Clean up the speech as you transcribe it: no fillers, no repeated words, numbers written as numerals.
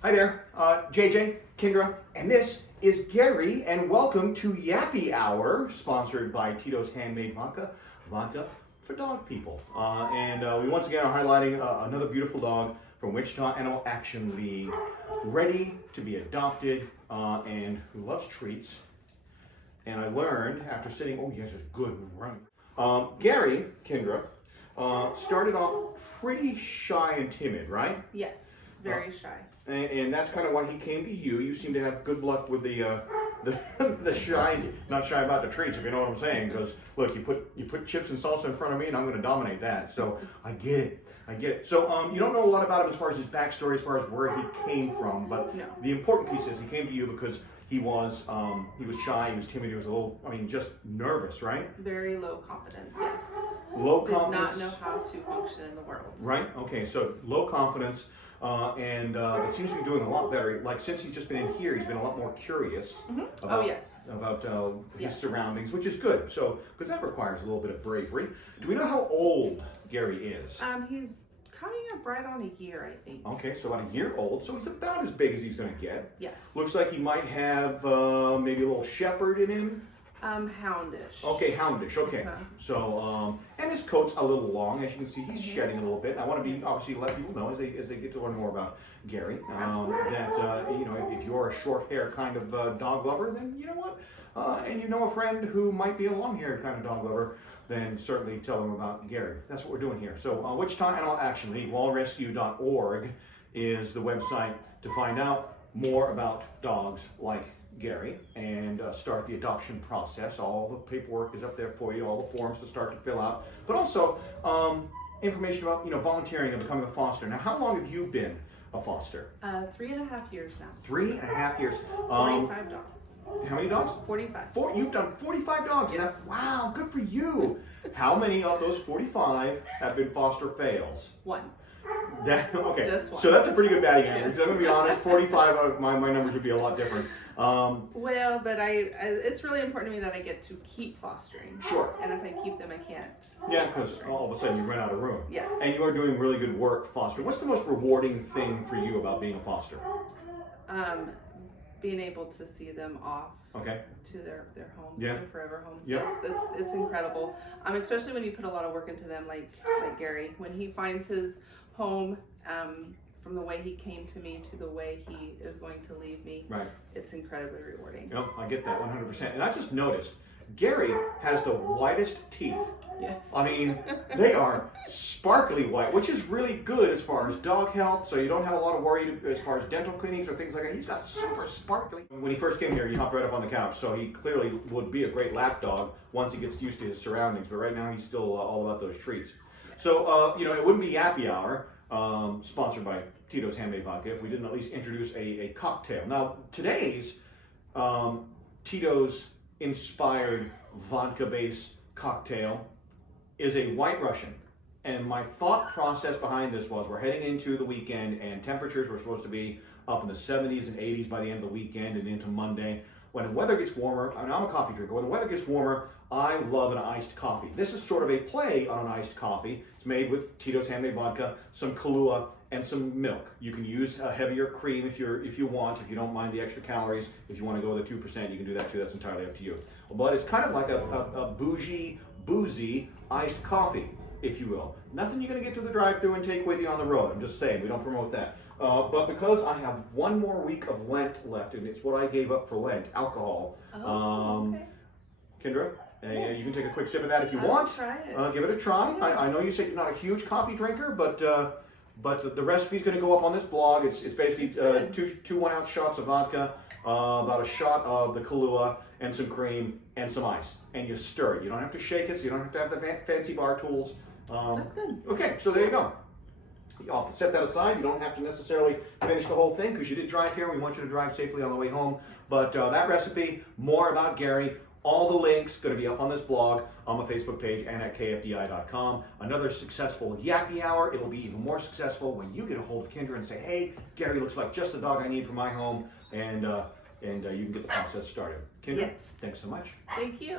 Hi there, JJ, Kendra, and this is Gary, and welcome to Yappy Hour, sponsored by Tito's Handmade Vodka, vodka for dog people. We once again are highlighting another beautiful dog from Wichita Animal Action League, ready to be adopted and who loves treats. And I learned after sitting, oh yes, it's good and running. Gary, Kendra, started off pretty shy and timid, right? Yes, very shy. And that's kind of why he came to you. You seem to have good luck with the shy, not shy about the treats, if you know what I'm saying. Because look, you put chips and salsa in front of me, and I'm going to dominate that. So I get it. So you don't know a lot about him as far as his backstory, as far as where he came from. But No. the important piece is he came to you because he was shy, he was timid, he was a little, just nervous, right? Very low confidence, yes. Low confidence. Did not know how to function in the world. Right. Okay. So low confidence. It seems to be doing a lot better. Like since he's just been in here, he's been a lot more curious about his surroundings, which is good. So because that requires a little bit of bravery. Do we know how old Gary is? He's coming up right on a year, I think. Okay, so about a year old. So he's about as big as he's going to get. Yes. Looks like he might have maybe a little shepherd in him. Houndish. Okay, houndish. Okay. So, and his coat's a little long, as you can see. He's shedding a little bit. I want to be obviously let people know as they get to learn more about Gary that if you're a short hair kind of dog lover, then you know what, and you know a friend who might be a long haired kind of dog lover, then certainly tell them about Gary. That's what we're doing here. So, Wichita Animal Action League, wallrescue.org is the website to find out more about dogs like Gary and start the adoption process. All the paperwork is up there for you, all the forms to start to fill out, but also information about volunteering and becoming a foster. Now, how long have you been a foster? 3.5 years now. 3.5 years. 45 dogs. How many dogs? 45. You've done 45 dogs. Yes. Wow, good for you. How many of those 45 have been foster fails? One. Okay, Just one. So that's a pretty good batting average. I'm going to be honest, 45, my numbers would be a lot different. Well, but it's really important to me that I get to keep fostering. Sure. And if I keep them, I can't. Yeah, because all of a sudden you run out of room. Yes. And you are doing really good work fostering. What's the most rewarding thing for you about being a foster? Being able to see them off to their homes, their forever homes. Yep. Yes, it's incredible. Especially when you put a lot of work into them, like Gary, when he finds his home, from the way he came to me to the way he is going to leave me. Right. It's incredibly rewarding. Yep, I get that 100%. And I just noticed Gary has the whitest teeth. Yes. I mean, they are sparkly white, which is really good as far as dog health, so you don't have a lot of worry as far as dental cleanings or things like that. He's got super sparkly. When he first came here, he hopped right up on the couch, so he clearly would be a great lap dog once he gets used to his surroundings, but right now he's still all about those treats. So, it wouldn't be Yappy Hour, sponsored by Tito's Handmade Vodka, if we didn't at least introduce a cocktail. Now, today's Tito's inspired vodka-based cocktail is a White Russian. And my thought process behind this was we're heading into the weekend and temperatures were supposed to be up in the 70s and 80s by the end of the weekend and into Monday. When the weather gets warmer, I'm a coffee drinker, when the weather gets warmer, I love an iced coffee. This is sort of a play on an iced coffee. It's made with Tito's Handmade Vodka, some Kahlua, and some milk. You can use a heavier cream if you want, if you don't mind the extra calories. If you want to go with a 2%, you can do that too. That's entirely up to you. But it's kind of like a boozy iced coffee, if you will. Nothing you're going to get to the drive-thru and take with you on the road. I'm just saying, we don't promote that. But because I have one more week of Lent left, and it's what I gave up for Lent, alcohol. Okay. Kendra, you can take a quick sip of that if you want. Try it. Give it a try. I know you said you're not a huge coffee drinker, but the recipe's going to go up on this blog. It's basically two 1-ounce shots of vodka, about a shot of the Kahlua, and some cream, and some ice. And you stir it. You don't have to shake it, so you don't have to have the fancy bar tools. That's good. Okay, so there you go. I'll set that aside. You don't have to necessarily finish the whole thing because you did drive here. We want you to drive safely on the way home. But that recipe, more about Gary, all the links going to be up on this blog, on my Facebook page, and at kfdi.com. Another successful Yappy Hour. It'll be even more successful when you get a hold of Kendra and say, hey, Gary looks like just the dog I need for my home, and you can get the process started. Kendra, Yes. Thanks so much. Thank you.